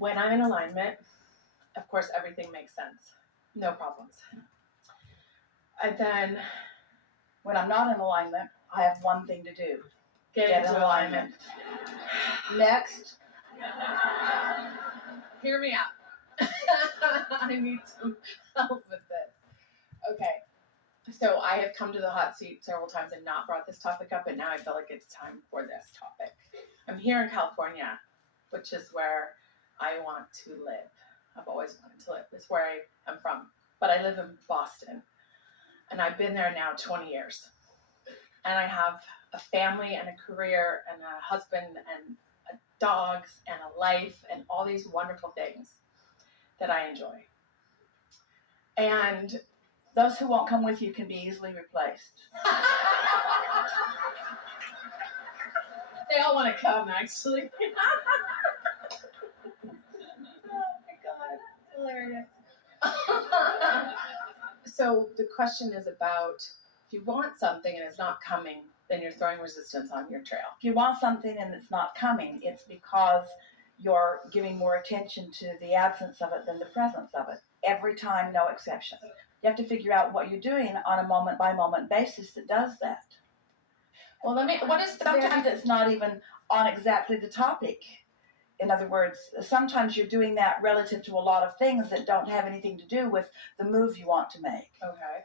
When I'm in alignment, of course, everything makes sense. No problems. And then when I'm not in alignment, I have one thing to do. Get into alignment. Next. Hear me out. I need some help with this. Okay. So I have come to the hot seat several times and not brought this topic up, and now I feel like it's time for this topic. I'm here in California, which is where I want to live. I've always wanted to live. It's where I'm from. But I live in Boston, and I've been there now 20 years. And I have a family and a career and a husband and dogs and a life and all these wonderful things that I enjoy. And those who won't come with you can be easily replaced. They all want to come, actually. Oh my God, hilarious. So the question is about, if you want something and it's not coming, then you're throwing resistance on your trail. If you want something and it's not coming, it's because you're giving more attention to the absence of it than the presence of it. Every time, no exception. You have to figure out what you're doing on a moment-by-moment basis that does that. Well, sometimes it's not even on exactly the topic. In other words, sometimes you're doing that relative to a lot of things that don't have anything to do with the move you want to make. Okay.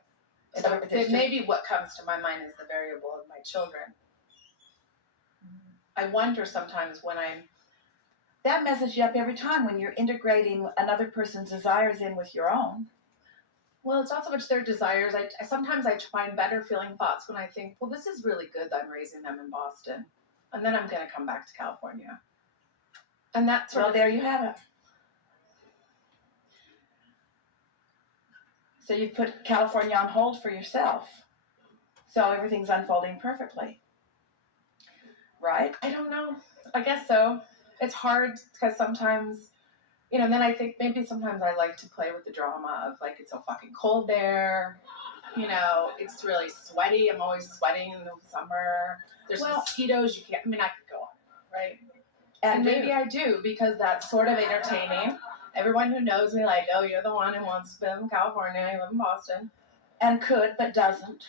So maybe what comes to my mind is the variable of my children. I wonder sometimes when that messes you up every time when you're integrating another person's desires in with your own. Well, it's not so much their desires. Sometimes I find better feeling thoughts when I think, well, this is really good that I'm raising them in Boston. And then I'm going to come back to California. And that's there you have it. So you put California on hold for yourself. So everything's unfolding perfectly. Right? I don't know. I guess so. It's hard because sometimes, then I think maybe sometimes I like to play with the drama of like, it's so fucking cold there. It's really sweaty. I'm always sweating in the summer. There's mosquitoes. I could go on, right? And maybe I do because that's sort of entertaining. Everyone who knows me, like, oh, you're the one who wants to live in California, you live in Boston. And could, but doesn't.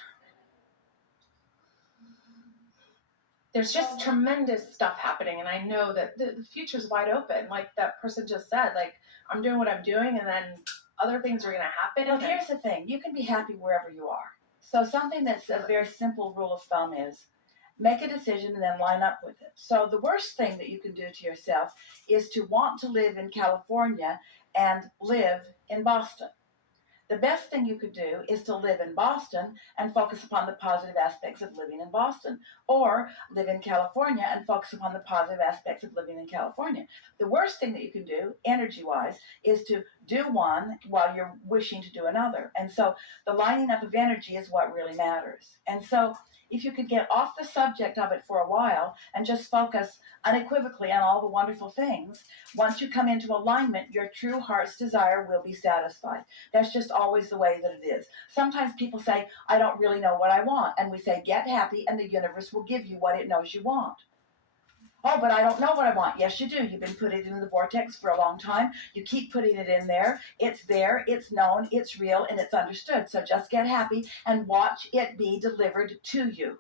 There's just tremendous stuff happening, and I know that the future's wide open. Like that person just said, like, I'm doing what I'm doing, and then other things are going to happen. Well, here's the thing. You can be happy wherever you are. So something that's a very simple rule of thumb is make a decision and then line up with it. So the worst thing that you can do to yourself is to want to live in California and live in Boston. The best thing you could do is to live in Boston and focus upon the positive aspects of living in Boston, or live in California and focus upon the positive aspects of living in California. The worst thing that you can do, energy-wise, is to do one while you're wishing to do another. And so the lining up of energy is what really matters. And so if you could get off the subject of it for a while and just focus unequivocally on all the wonderful things, once you come into alignment, your true heart's desire will be satisfied. That's just always the way that it is. Sometimes people say, I don't really know what I want. And we say, get happy, and the universe will give you what it knows you want. Oh, but I don't know what I want. Yes, you do. You've been putting it in the vortex for a long time. You keep putting it in there. It's known, it's real, and it's understood. So just get happy and watch it be delivered to you.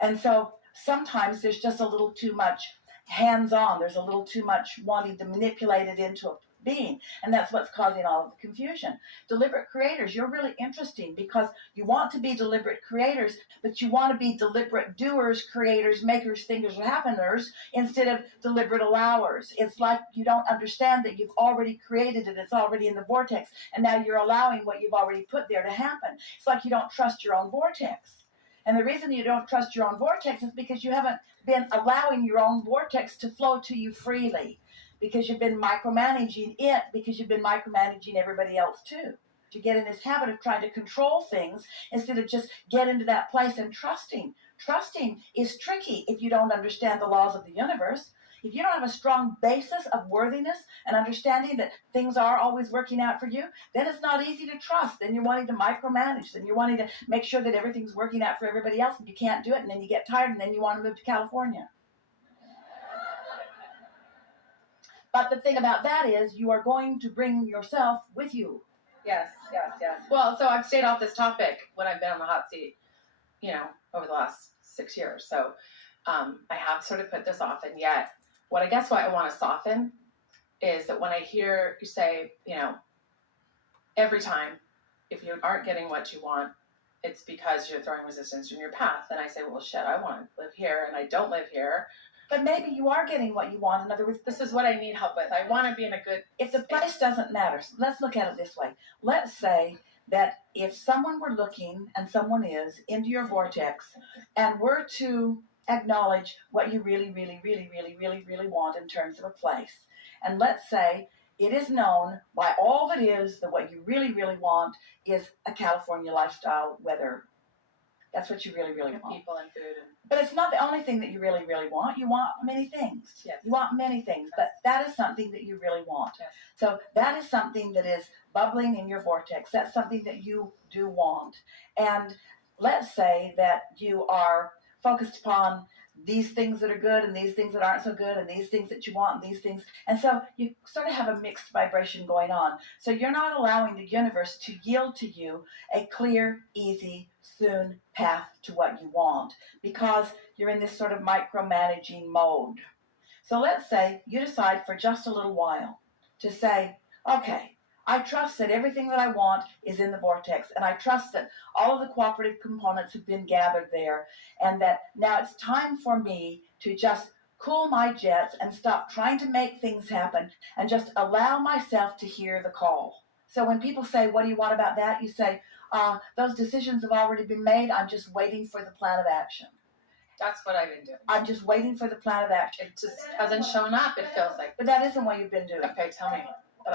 And so sometimes there's just a little too much hands-on. There's a little too much wanting to manipulate it into a being. And that's what's causing all of the confusion. Deliberate creators, you're really interesting because you want to be deliberate creators, but you want to be deliberate doers, creators, makers, thinkers, happeners, instead of deliberate allowers. It's like you don't understand that you've already created it. It's already in the vortex. And now you're allowing what you've already put there to happen. It's like you don't trust your own vortex. And the reason you don't trust your own vortex is because you haven't been allowing your own vortex to flow to you freely, because you've been micromanaging it, because you've been micromanaging everybody else too. You get in this habit of trying to control things instead of just get into that place and trusting. Trusting is tricky if you don't understand the laws of the universe. If you don't have a strong basis of worthiness and understanding that things are always working out for you, then it's not easy to trust. Then you're wanting to micromanage. Then you're wanting to make sure that everything's working out for everybody else, and you can't do it, and then you get tired, and then you want to move to California. But the thing about that is you are going to bring yourself with you. Yes. Well, so I've stayed off this topic when I've been on the hot seat, over the last 6 years. So I have sort of put this off, and yet what I want to soften is that when I hear you say, every time, if you aren't getting what you want, it's because you're throwing resistance in your path. And I say, well, shit, I want to live here and I don't live here. But maybe you are getting what you want. In other words, this is what I need help with. I want to be in a good. If the place doesn't matter, so let's look at it this way. Let's say that if someone were looking, and someone is, into your vortex, and were to acknowledge what you really, really, really, really, really, really want in terms of a place, and let's say it is known by all that is that what you really, really want is a California lifestyle, weather. That's what you really, really want. People and food. But it's not the only thing that you really, really want. You want many things. Yes. You want many things, but that is something that you really want. Yes. So that is something that is bubbling in your vortex. That's something that you do want. And let's say that you are focused upon these things that are good and these things that aren't so good and these things that you want and these things. And so you sort of have a mixed vibration going on. So you're not allowing the universe to yield to you a clear, easy, soon path to what you want because you're in this sort of micromanaging mode. So let's say you decide for just a little while to say, okay, I trust that everything that I want is in the vortex, and I trust that all of the cooperative components have been gathered there, and that now it's time for me to just cool my jets and stop trying to make things happen and just allow myself to hear the call. So when people say, what do you want about that? You say, those decisions have already been made. I'm just waiting for the plan of action. That's what I've been doing. I'm just waiting for the plan of action. It just hasn't shown up, it feels like. But that isn't what you've been doing. Okay, tell me.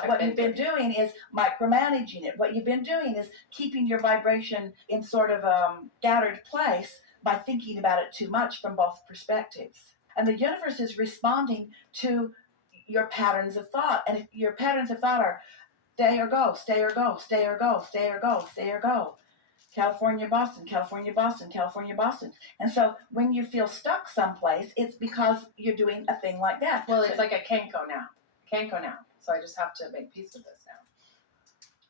What you've been doing is micromanaging it. What you've been doing is keeping your vibration in sort of a scattered place by thinking about it too much from both perspectives. And the universe is responding to your patterns of thought. And if your patterns of thought are stay or go, stay or go, stay or go, stay or go, stay or go, California, Boston, California, Boston, California, Boston. And so when you feel stuck someplace, it's because you're doing a thing like that. Well, it's like I can't go now. So I just have to make peace with this now.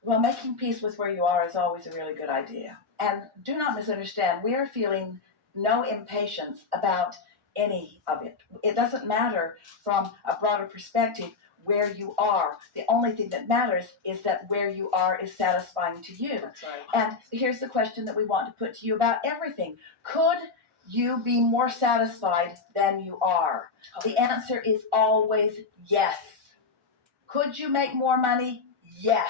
Well, making peace with where you are is always a really good idea. And do not misunderstand, we are feeling no impatience about any of it. It doesn't matter from a broader perspective where you are. The only thing that matters is that where you are is satisfying to you. That's right. And here's the question that we want to put to you about everything. Could you be more satisfied than you are? The answer is always yes. Could you make more money? Yes.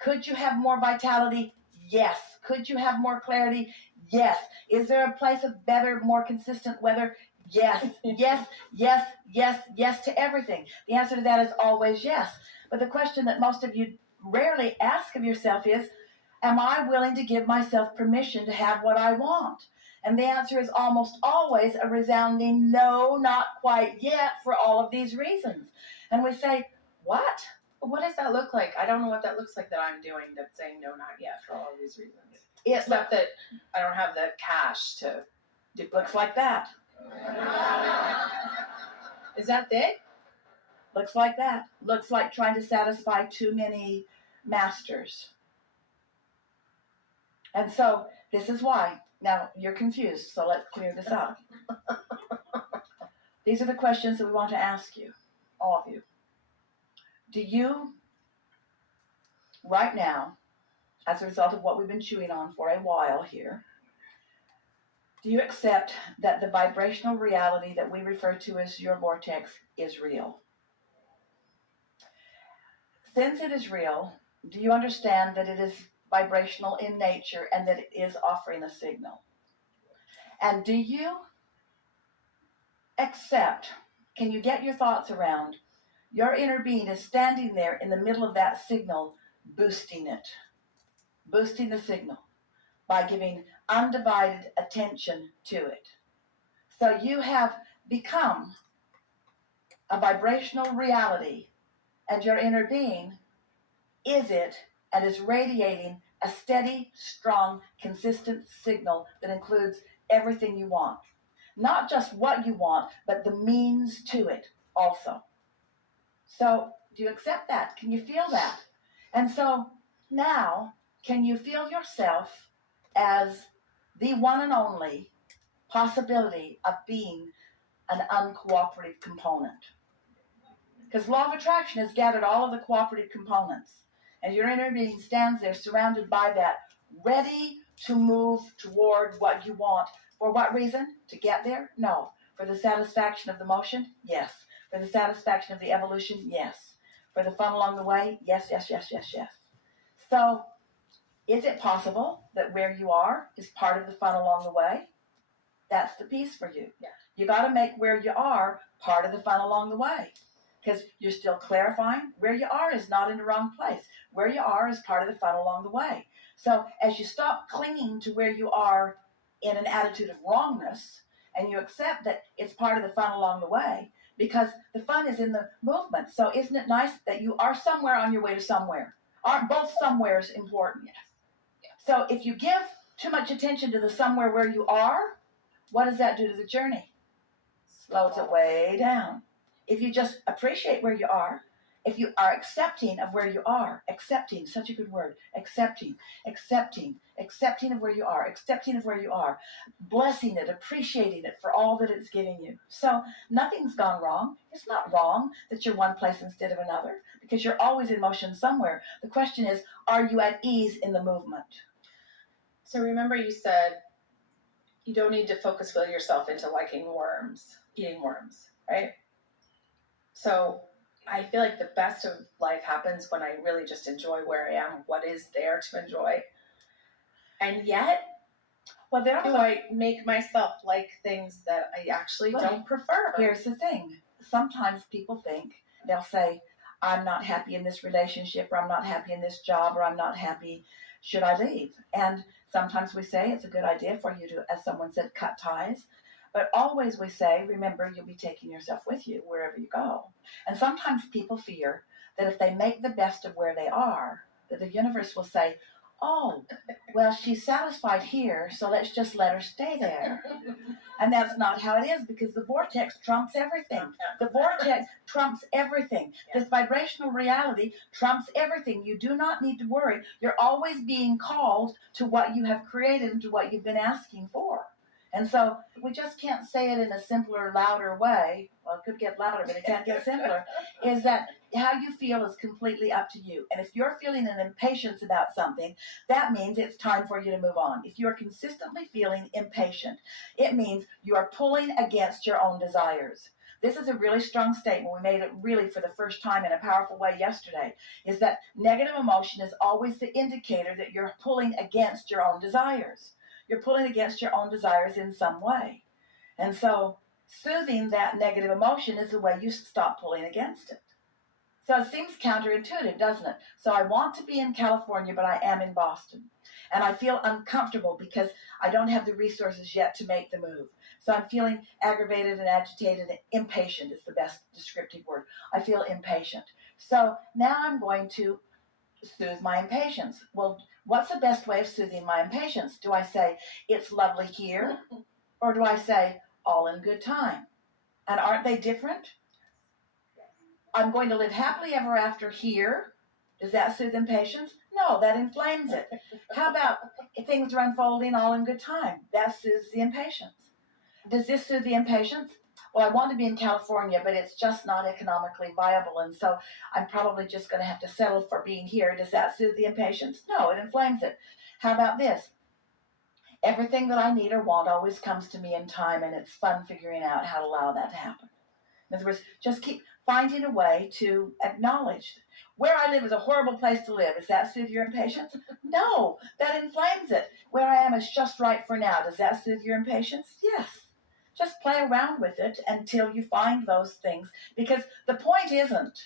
Could you have more vitality? Yes. Could you have more clarity? Yes. Is there a place of better, more consistent weather? Yes. Yes, yes, yes, yes to everything. The answer to that is always yes. But the question that most of you rarely ask of yourself is, am I willing to give myself permission to have what I want? And the answer is almost always a resounding no, not quite yet, for all of these reasons. And we say, what? What does that look like? I don't know what that looks like that I'm doing that's saying no, not yet for all of these reasons. Except that I don't have the cash to do. Looks like that. Is that it? Looks like that. Looks like trying to satisfy too many masters. And so this is why. Now you're confused, so let's clear this up. These are the questions that we want to ask you, all of you. Do you, right now, as a result of what we've been chewing on for a while here, do you accept that the vibrational reality that we refer to as your vortex is real? Since it is real, do you understand that it is vibrational in nature and that it is offering a signal? And do you accept, can you get your thoughts around, your inner being is standing there in the middle of that signal, boosting it, boosting the signal by giving undivided attention to it. So you have become a vibrational reality, and your inner being is it and is radiating a steady, strong, consistent signal that includes everything you want. Not just what you want, but the means to it also. So do you accept that? Can you feel that? And so now, can you feel yourself as the one and only possibility of being an uncooperative component? Because law of attraction has gathered all of the cooperative components. And your inner being stands there surrounded by that, ready to move toward what you want. For what reason? To get there? No. For the satisfaction of the motion? Yes. For the satisfaction of the evolution? Yes. For the fun along the way? Yes, yes, yes, yes, yes. So, is it possible that where you are is part of the fun along the way? That's the piece for you. Yeah. You got to make where you are part of the fun along the way. Because you're still clarifying where you are is not in the wrong place. Where you are is part of the fun along the way. So as you stop clinging to where you are in an attitude of wrongness, and you accept that it's part of the fun along the way, because the fun is in the movement. So isn't it nice that you are somewhere on your way to somewhere? Aren't both somewheres important? Yes. So if you give too much attention to the somewhere where you are, what does that do to the journey? Slows it way down. If you just appreciate where you are, if you are accepting of where you are, accepting, such a good word, accepting of where you are, accepting of where you are, blessing it, appreciating it for all that it's giving you. So nothing's gone wrong. It's not wrong that you're one place instead of another, because you're always in motion somewhere. The question is, are you at ease in the movement? So remember you said you don't need to focus will yourself into liking worms, eating worms, right? So I feel like the best of life happens when I really just enjoy where I am, what is there to enjoy. And yet, Well, do I make myself like things that I actually don't prefer? Here's the thing. Sometimes people think, they'll say, I'm not happy in this relationship, or I'm not happy in this job, or I'm not happy, should I leave? And sometimes we say it's a good idea for you to, as someone said, cut ties. But always we say, remember, you'll be taking yourself with you wherever you go. And sometimes people fear that if they make the best of where they are, that the universe will say, oh, well, she's satisfied here, so let's just let her stay there. And that's not how it is, because the vortex trumps everything. The vortex trumps everything. Yeah. This vibrational reality trumps everything. You do not need to worry. You're always being called to what you have created and to what you've been asking for. And so we just can't say it in a simpler, louder way. Well, it could get louder, but it can't get simpler. Is that how you feel is completely up to you. And if you're feeling an impatience about something, that means it's time for you to move on. If you're consistently feeling impatient, it means you are pulling against your own desires. This is a really strong statement. We made it really for the first time in a powerful way yesterday, is that negative emotion is always the indicator that you're pulling against your own desires. You're pulling against your own desires in some way. And so soothing that negative emotion is the way you stop pulling against it. So it seems counterintuitive, doesn't it? So I want to be in California, but I am in Boston. And I feel uncomfortable because I don't have the resources yet to make the move. So I'm feeling aggravated and agitated and impatient is the best descriptive word. I feel impatient. So now I'm going to soothe my impatience. Well, what's the best way of soothing my impatience? Do I say, it's lovely here? Or do I say, all in good time? And aren't they different? I'm going to live happily ever after here. Does that soothe impatience? No, that inflames it. How about if things are unfolding all in good time? That soothes the impatience. Does this soothe the impatience? Well, I want to be in California, but it's just not economically viable, and so I'm probably just going to have to settle for being here. Does that soothe the impatience? No, it inflames it. How about this? Everything that I need or want always comes to me in time, and it's fun figuring out how to allow that to happen. In other words, just keep finding a way to acknowledge where I live is a horrible place to live. Does that soothe your impatience? No, that inflames it. Where I am is just right for now. Does that soothe your impatience? Yes. Just play around with it until you find those things. Because the point isn't,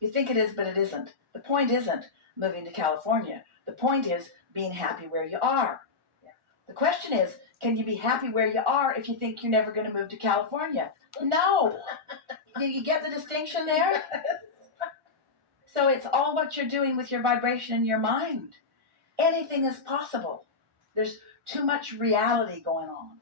you think it is, but it isn't. The point isn't moving to California. The point is being happy where you are. Yeah. The question is, can you be happy where you are if you think you're never going to move to California? No. Do you get the distinction there? So it's all what you're doing with your vibration in your mind. Anything is possible. There's too much reality going on.